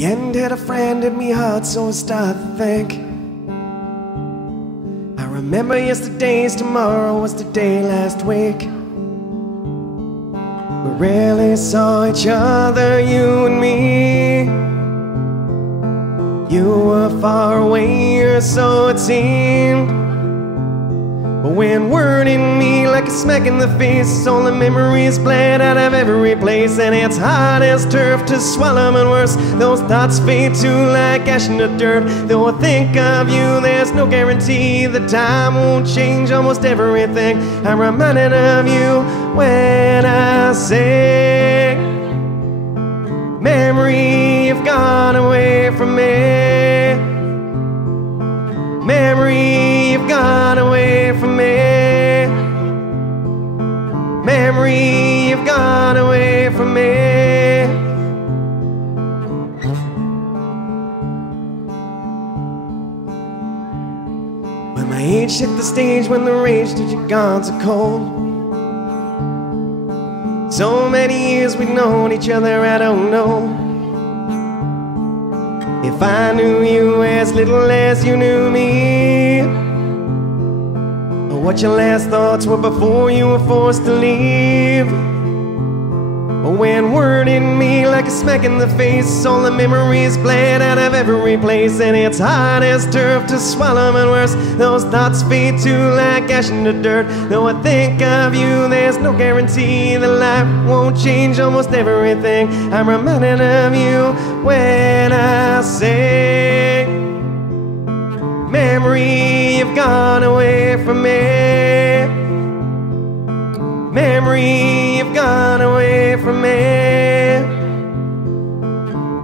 The end hit a friend in me heart, so I start to think. I remember yesterday's tomorrow was the day last week. We rarely saw each other, you and me. You were far away, or so it seemed. But when word in me like a smack in the face, all the memories bled out of every place. And it's hard as turf to swallow, and worse, those thoughts fade too like ash in the dirt. Though I think of you, there's no guarantee that time won't change almost everything. I'm reminded of you when I sing. Memory, you've gone away from me. Memory, you've gone away from me. Memory, you've gone away from me. When my age hit the stage, when the rage did you gone so cold. So many years we've known each other, I don't know if I knew you as little as you knew me, or what your last thoughts were before you were forced to leave. Or when word in me like a smack in the face, all the memories bled out of every place. And it's hard as turf to swallow, and worse, those thoughts fade too like ash in the dirt. Though I think of you, there's no guarantee that life won't change almost everything. I'm reminded of you when I sing. Memory, you've gone away from me. Memory, you've gone away from me.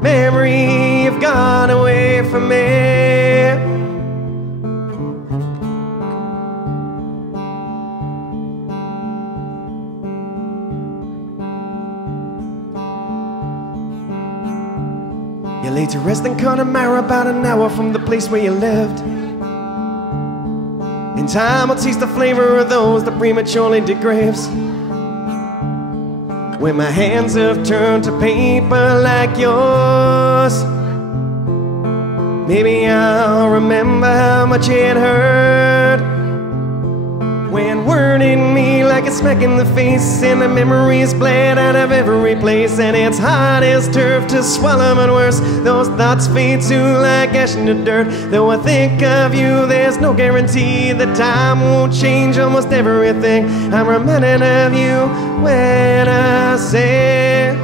Memory, you've gone away from me. You lay to rest in Connemara, about an hour from the place where you lived. In time I'll taste the flavor of those that prematurely dig graves. When my hands have turned to paper like yours, maybe I'll remember how much it hurt. When word in me like a smack in the face, and the memories bled out of every place. And it's hard as turf to swallow, and worse, those thoughts fade too like ash in the dirt. Though I think of you, there's no guarantee that time won't change almost everything. I'm reminded of you when I say,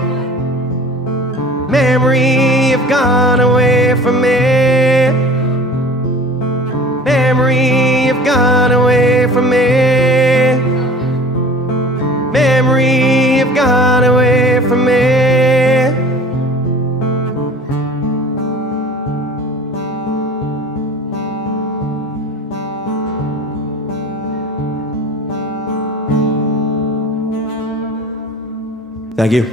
memory, you've gone away from me. Memory, you've gone away from me. Memory, you've gone away from me. Thank you.